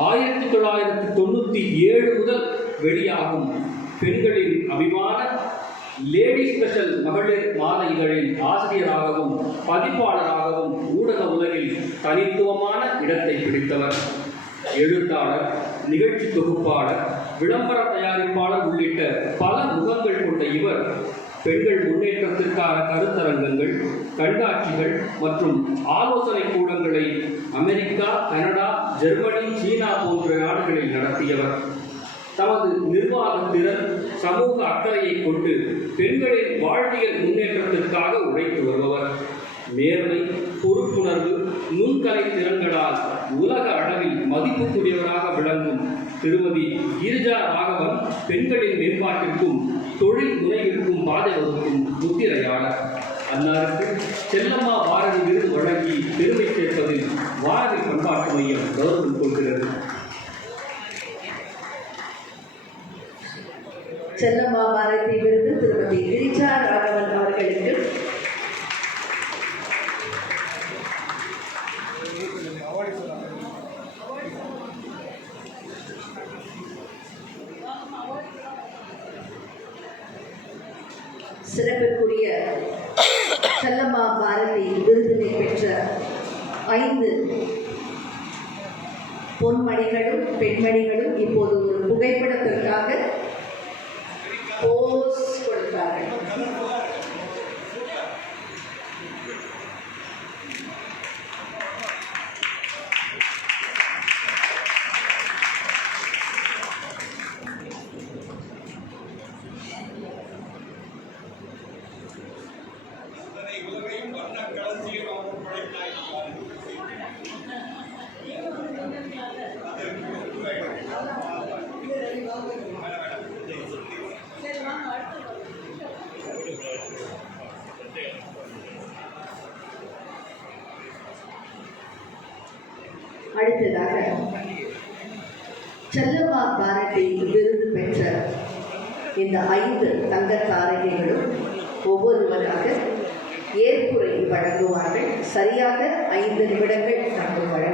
ஆயிரத்தி தொள்ளாயிரத்தி தொண்ணூற்றி ஏழு முதல் வெளியாகும் பெண்களின் அபிமான லேடி ஸ்பெஷல் மகளிர் மாத இதழின் ஆசிரியராகவும் பதிப்பாளராகவும் ஊடக உலகில் தனித்துவமான இடத்தை பிடித்தவர். எழுத்தாளர் நிகழ்ச்சி தொகுப்பாளர் விளம்பர தயாரிப்பாளர் உள்ளிட்ட பல முகங்கள் கொண்ட இவர் பெண்கள் முன்னேற்றத்திற்கான கருத்தரங்கங்கள் கண்காட்சிகள் மற்றும் ஆலோசனை கூடங்களை அமெரிக்கா கனடா ஜெர்மனி சீனா போன்ற நாடுகளில் நடத்தியவர். தமது நிர்வாக திறன் சமூக அக்கறையை கொண்டு பெண்களின் வாழ்வியல் முன்னேற்றத்திற்காக உழைத்து வருபவர். நேர்மை பொறுப்புணர்வு நுண்கலை திறன்களால் உலக அளவில் மதிப்புக்குரியவராக விளங்கும் திருமதி கிரிஜா ராகவன் பெண்களின் மேம்பாட்டிற்கும் தொழில் முனைவிற்கும் பாதை வகுக்கும் முத்திரையாளர். அன்னாருக்கு செல்லம்மா பாரதி விருது வழங்கி பெருமை சேர்ப்பதில் பாரதி பண்பாட்டு மையம் கௌரவம் கொள்கிறது. செல்லம்மா பாரதி விருது திருமதி கிரிஜா ராகவன் அவர்களுக்கு சிறப்பிற்குரிய செல்லம்மா பாரதி விருதினை பெற்ற ஐந்து பொன்மணிகளும் பெண்மணிகளும் இப்போது ஒரு புகைப்படத்திற்காக போஸ் கொடுத்தார்கள். அடுத்ததாக செல்லம்மா பாரதி விருது பெற்ற இந்த ஐந்து தங்க தாரகைகளும் ஒவ்வொருவராக சரியாக ஐந்து நிமிடங்கள் நமக்கு வழங்கப்படும்